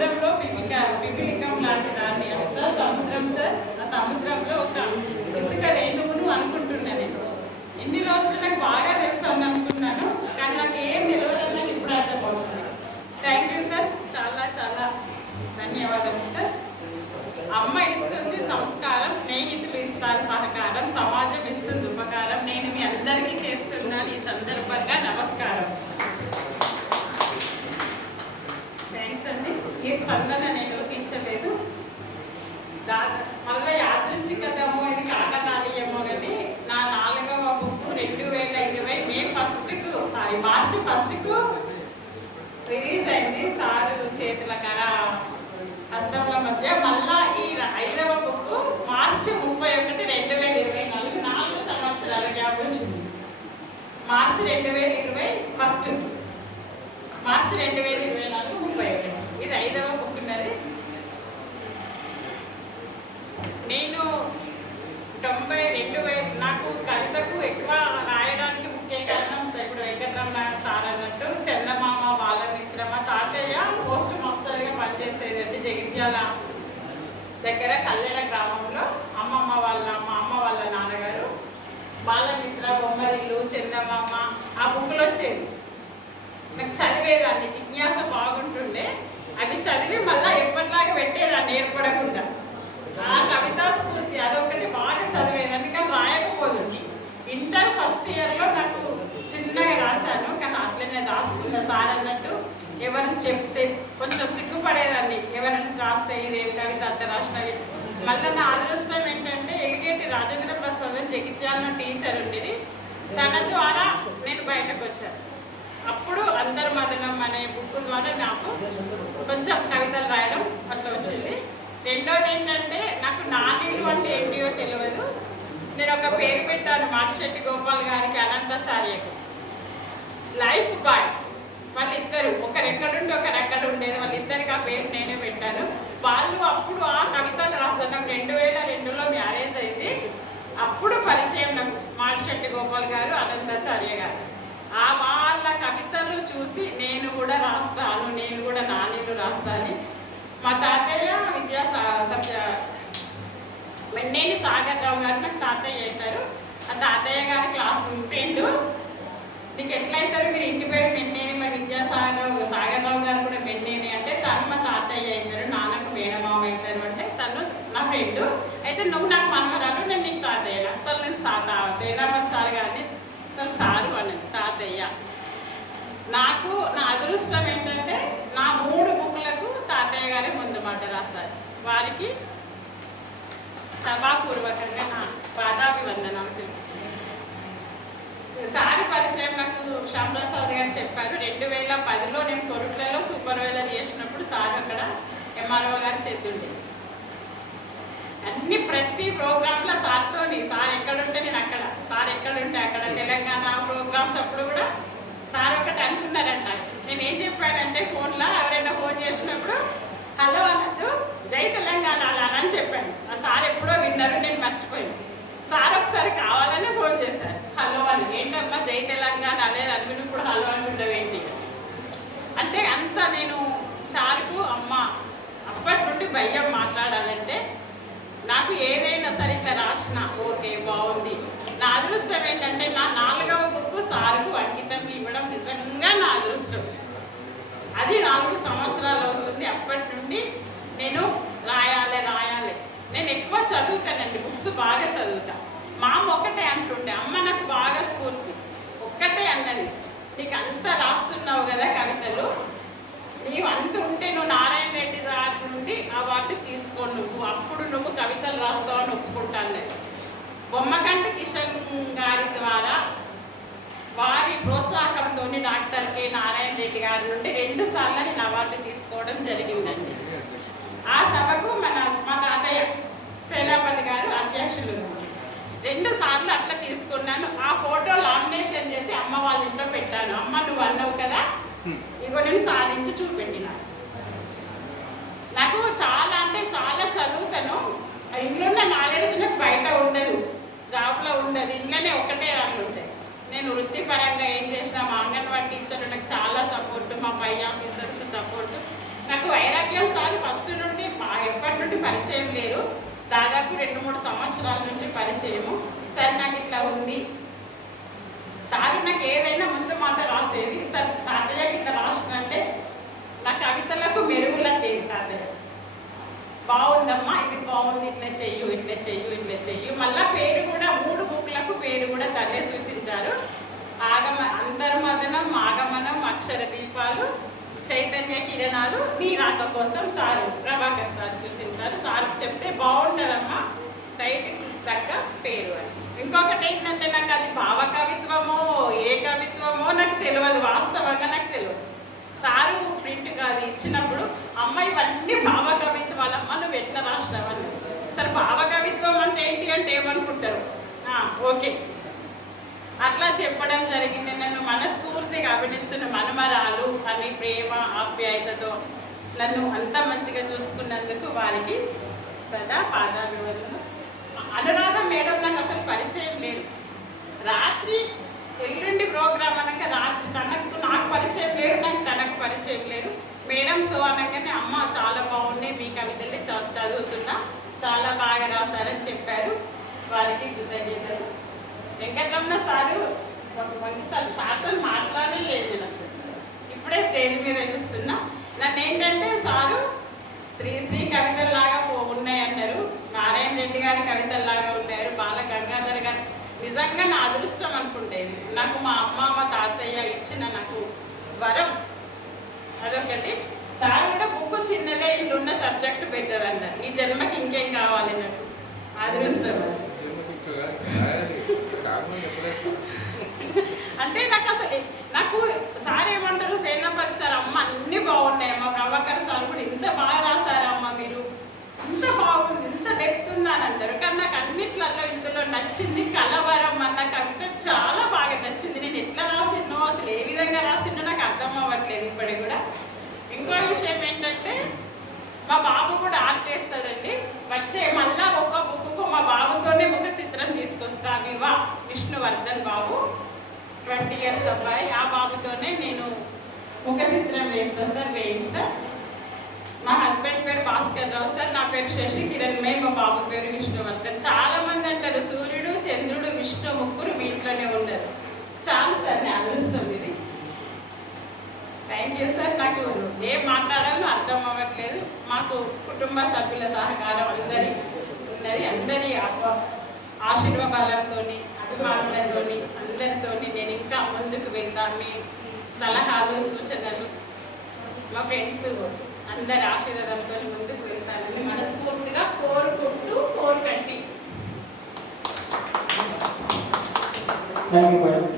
సముద్రంలో పిపిక పిపిలికం లాంటి దాన్ని అంత సముద్రం సార్. ఆ సముద్రంలో ఒక ఇసుక రేణువును అనుకుంటున్నా నేను. ఇన్ని రోజులు నాకు బాగా తెలుసు అని అనుకున్నాను కానీ నాకు ఏం తెలియదు అని నాకు ఇప్పుడు అర్థమవుతుంది థ్యాంక్ యూ సార్ చాలా చాలా ధన్యవాదాలు సార్ అమ్మ ఇస్తుంది సంస్కారం స్నేహితులు ఇస్తారు సహకారం సమాజం ఇస్తుంది ఉపకారం నేను మీ అందరికీ చేస్తున్నాను ఈ సందర్భంగా నమస్కారం థ్యాంక్స్ అండి ఈ స్పందన నేను ఊహించలేదు. దా- మళ్ళీ యాదృచ్ఛికతమో ఇది కాకతాళీయమో కానీ నా నాలుగవ బుక్ రెండు వేల ఇరవై మే ఫస్ట్కు సారీ మార్చి ఫస్ట్కు రిలీజ్ అయింది సారు చేతుల కర హస్తముల మధ్య. మళ్ళా ఈ ఐదవ బుక్ మార్చి ముప్పై ఒకటి రెండు వేల ఇరవై నాలుగు నాలుగు సంవత్సరాల గ్యాప్ వచ్చింది. మార్చి రెండు వేల ఇరవై ఫస్ట్ మార్చి రెండు వేల ఇరవై నాలుగు ముప్పై ఒకటి ఇది ఐదవ బుక్ ఉన్నది నేను తొంభై రెండు నాకు కవితకు ఎక్కువ రాయడానికి ముఖ్య కారణం ఇప్పుడు వెంకటరమణ సార్ అన్నట్టు చందమామ బాలమిత్ర మా తాతయ్య పోస్ట్ మాస్టర్గా పనిచేసేది అంటే జగిత్యాల దగ్గర కల్లెడ గ్రామంలో. అమ్మమ్మ వాళ్ళ మా అమ్మ వాళ్ళ నాన్నగారు. బాలమిత్ర బొమ్మరిల్లు చందమామ ఆ బుక్లు వచ్చేది. నాకు చదివేదాన్ని జిజ్ఞాస బాగుంటుండే. అవి చదివి మళ్ళీ ఎప్పటిలాగా పెట్టేదాన్ని ఏర్పడకుండా. ఆ కవితా స్ఫూర్తి అదొకటి బాగా చదివి ఇంటర్ ఫస్ట్ ఇయర్లో నాకు చిన్నగా రాశాను కానీ అట్లనే రాసుకున్న సార్ అన్నట్టు ఎవరిని చెప్తే కొంచెం సిగ్గుపడేదాన్ని. ఎవరైనా రాస్తే ఇదే కవిత అంత రాసినవి మళ్ళీ నా అదృష్టం ఏంటంటే ఎలిగేటి రాజేంద్ర ప్రసాద్ అని జగిత్యాల టీచర్ ఉండేది. తన ద్వారా నేను బయటకు వచ్చాను. అప్పుడు అంతర్మదనం అనే బుక్ ద్వారా నాకు కొంచెం కవితలు రాయడం అట్లా వచ్చింది రెండోది ఏంటంటే నాకు నాణ్యులు అంటే ఏంటియో తెలియదు నేను ఒక పేరు పెట్టాను మాటిశెట్టి గోపాల్ గారికి అనంతాచార్యకు. లైఫ్ బాయ్ వాళ్ళిద్దరు ఒకరు ఎక్కడుండి ఒకరు ఎక్కడ ఉండేది. వాళ్ళిద్దరికి ఆ పేరు నేనే పెట్టాను. వాళ్ళు అప్పుడు ఆ కవితలు రాస్తాను నాకు రెండు వేల రెండులో మ్యారేజ్ అయింది. అప్పుడు పరిచయం నాకు మాటిశెట్టి గోపాల్ గారు అనంతాచార్య గారు. ఆ వాళ్ళ కవితలు చూసి నేను కూడా రాస్తాను నేను కూడా నాణ్యులు రాస్తాను. మా తాతయ్య విద్యా సా- సత్య మెన్నేని సాగర్ రావు గారు నాకు తాతయ్య అవుతారు. ఆ తాతయ్య గారి క్లాస్ ఫ్రెండ్. నీకు ఎట్లా అవుతారు మీరు ఇంటి పేరు మెన్నేని మా విద్యాసాగర్ సాగర్ రావు గారు కూడా మెన్నేని అంటే తను మా తాతయ్య అవుతారు నాన్నకు మేనమామ అవుతారు అంటే తను నా ఫ్రెండ్. అయితే నువ్వు నాకు మనమరాలు నేను నీకు తాతయ్య అస్సలు నేను సా తా- సార్ గారిని అసలు సారు అన్నది తాతయ్య. నాకు నా అదృష్టం ఏంటంటే నా మూడు బుక్లకు తాతయ్య గారే ముందు మాట రాస్తారు వారికి సభాపూర్వకంగా నా పాదాభివందనాలు తెలుపుతున్నాను. సారి పరిచయం నాకు శ్యామప్రసాద్ గారు చెప్పారు రెండు వేల పదిలో నేను కొరుట్లలో సూపర్వైజర్ చేసినప్పుడు సార్ అక్కడ ఎంఆర్ఓ గారు చేతుండే అన్ని ప్రతి ప్రోగ్రాంలో సార్తోని సార్ ఎక్కడుంటే నేను అక్కడ సార్ ఎక్కడుంటే అక్కడ తెలంగాణ ప్రోగ్రామ్స్ అప్పుడు కూడా సార్ ఒకటి అనుకున్నారంట. నేను ఏం చెప్పానంటే ఫోన్లో ఎవరైనా ఫోన్ చేసినప్పుడు హలో అన్నట్టు జై తెలంగాణ అలా అని చెప్పాను. ఆ నేను మర్చిపోయాను. సార్ ఒకసారి కావాలనే ఫోన్ చేశారు. హలో అని ఏంటమ్మా జై తెలంగాణ లేదు అనుకుని ఇప్పుడు హలో అనుకుంటావు ఏంటి? అంటే అంత నేను సార్కు అమ్మ అప్పటి నుండి భయం మాట్లాడాలంటే నాకు ఏదైనా సరే ఇట్లా రాసిన ఓకే బాగుంది. నా అదృష్టం ఏంటంటే నా నాలుగవ బుక్ సార్కు అంకితం ఇవ్వడం నిజంగా నా అదృష్టం. అది నాలుగు సంవత్సరాలు అవుతుంది. అప్పటి నుండి నేను రాయాలి రాయాలి. నేను ఎక్కువ చదువుతానండి బుక్స్ బాగా చదువుతా. మా అమ్మ ఒకటే అంటుండే అమ్మ నాకు బాగా స్ఫూర్తి ఒక్కటే అన్నది. నీకు అంత రాస్తున్నావు కదా కవితలు. నీవు అంత ఉంటే నువ్వు నారాయణ రెడ్డి గారి నుండి అవార్డు తీసుకో నువ్వు. అప్పుడు నువ్వు కవితలు రాస్తావు అని ఒప్పుకుంటాను బొమ్మగంట కిషన్ గారి ద్వారా వారి ప్రోత్సాహంతో డాక్టర్ కె. నారాయణ రెడ్డి గారి నుండి రెండు సార్లు నేను అవార్డు తీసుకోవడం జరిగిందండి. ఆ సభకు మన మా తాతయ్య సేనాపతి గారు అధ్యక్షులు రెండు సార్లు అట్లా తీసుకున్నాను. ఆ ఫోటో లామినేషన్ చేసి అమ్మ వాళ్ళ ఇంట్లో పెట్టాను. అమ్మ నువ్వు అన్నావు కదా? ఇగో నేను సాధించి చూపెట్టిన. నాకు చాలా అంటే చాలా చదువుతాను. ఇంట్లో ఉన్న నాలెడ్జ్ నాకు బయట ఉండదు. జాబ్లో ఉండదు. ఇంట్లోనే ఒకటే రాళ్ళు ఉంటాయి. నేను వృత్తిపరంగా ఏం చేసినా మా అంగన్వాడీ టీచర్ నాకు చాలా సపోర్ట్ మా పై ఆఫీసర్స్ సపోర్ట్. నాకు వైరాగ్యం సార్ ఫస్ట్ నుండి ఎప్పటి నుండి పరిచయం లేరు. దాదాపు రెండు మూడు సంవత్సరాల నుంచి పరిచయము. సార్ నాకు ఇట్లా ఉంది. సార్ నాకు ఏదైనా ముందు మాట రాసేది. సార్ తాతయ్యకి ఇట్లా రాసినంటే నా కవితలకు మెరుగుల తేది తాతయ్య. బాగుందమ్మా ఇది బాగుంది ఇట్లా చెయ్యు ఇట్లా చెయ్యు ఇట్లా చెయ్యు. మళ్ళా పేరు కూడా మూడు బుక్లకు పేరు కూడా తనే సూచించారు. ఆగమ అంతర్మదనం ఆగమనం అక్షర దీపాలు చైతన్య కిరణాలు నీ రాక కోసం సారు ప్రభాకర్ సార్ సూచించారు. సార్ చెప్తే బాగుంటుందమ్మా. టైటిల్ తగ్గ పేరు అని. ఇంకొకటి ఏంటంటే నాకు అది భావ కవిత్వమో ఏ కవిత్వమో నాకు తెలియదు వాస్తవంగా నాకు తెలియదు సారు ప్రింట్ కాదు ఇచ్చినప్పుడు అమ్మ ఇవన్నీ భావ కవిత్వాలమ్మ నువ్వు ఎట్లా రాసినావని. సరే భావ కవిత్వం అంటే ఏంటి అంటే ఏమనుకుంటారు? ఓకే. అట్లా చెప్పడం జరిగింది. నన్ను మనస్ఫూర్తిగా అభినయిస్తున్న మనుమరాలు అని ప్రేమ ఆప్యాయతతో నన్ను అంత మంచిగా చూసుకున్నందుకు వారికి సదా పాదాభివందనం అనురాధ మేడం నాకు అసలు పరిచయం లేదు. రాత్రి ఎల్లుండి ప్రోగ్రామ్ అనగా రాత్రి తనకు నాకు పరిచయం లేరు నాకు తనకు పరిచయం లేరు మేడం సో అనగానే అమ్మ చాలా బాగున్నాయి మీ కవితలే చ- చదువుతున్నా చాలా బాగా రాశారని చెప్పారు. వారికి కృతజ్ఞతలు. వెంకటరమణ సారు ఒక మంచి సార్ సార్తో మాట్లాడలేదు నేను అసలు. ఇప్పుడే స్టేజ్ మీద చూస్తున్నా నన్ను ఏంటంటే సారు శ్రీ శ్రీ కవితల్లాగా పో- ఉన్నాయి అన్నారు. నారాయణ రెడ్డి గారి కవితల్లాగా ఉన్నారు. బాల గంగాధర్ గారు. నిజంగా నా అదృష్టం అనుకుంటేది నాకు మా అమ్మ మా తాతయ్య ఇచ్చిన నాకు వరం అదొకటి. సార్ కూడా బుక్ చిన్నదే ఇల్లున్న సబ్జెక్ట్ పెద్దదన్నారు ఈ జన్మకి ఇంకేం కావాలి నాకు? అదృష్టం అది. అంటే నాకు అసలు నాకు సార్ ఏమంటారు? సేనాపతి సార్ అమ్మ అన్ని బాగున్నాయి అమ్మ. ప్రభాకర్ సార్ కూడా ఇంత బాగా రాశారమ్మ మీరు. ఇంత బాగుంది ఇంత డెప్త్ ఉందా అని అంటారు. కానీ నాకు అన్నిట్లలో ఇందులో నచ్చింది కలవరం అన్న కవిత చాలా బాగా నచ్చింది. నేను ఎట్లా రాసినో అసలు ఏ విధంగా రాసినో నాకు అర్థం అవ్వట్లేదు ఇప్పటికి కూడా. ఇంకో విషయం ఏంటంటే మా బాబు కూడా ఆర్ట్ వేస్తాడండి వచ్చే మళ్ళా ఒక బుక్కు మా బాబుతోనే ముఖ చిత్రం తీసుకొస్తా. వివా విష్ణువర్ధన్ బాబు. ట్వంటీ ఇయర్స్ అబ్బాయి. ఆ బాబుతోనే నేను ముఖ చిత్రం వేస్తా సార్ వేయిస్తా. మా హస్బెండ్ పేరు భాస్కర్ రావు సార్ నా పేరు శశి కిరణ్ మే మా బాబు పేరు విష్ణువర్ధన్. చాలా మంది అంటారు సూర్యుడు చంద్రుడు విష్ణు ముగ్గురు మీ ఇంట్లోనే ఉండరు. చాలు సార్ నేను అదృష్టం ఇది. Thank you sir. నాకు ఏం మాట్లాడాలో అర్థం అవ్వట్లేదు. మాకు కుటుంబ సభ్యుల సహకారం అందరి ఉన్నది. అందరి ఆహ్వా- ఆశీర్వాదాలతో అభిమానులతోని అందరితో నేను ఇంకా ముందుకు వెళ్తాను. సలహాలు సూచనలు మా ఫ్రెండ్స్ అందరి ఆశీర్వాదంతో ముందుకు వెళ్తానని మనస్ఫూర్తిగా కోరుకుంటూ కోరుకండి. Thank you madam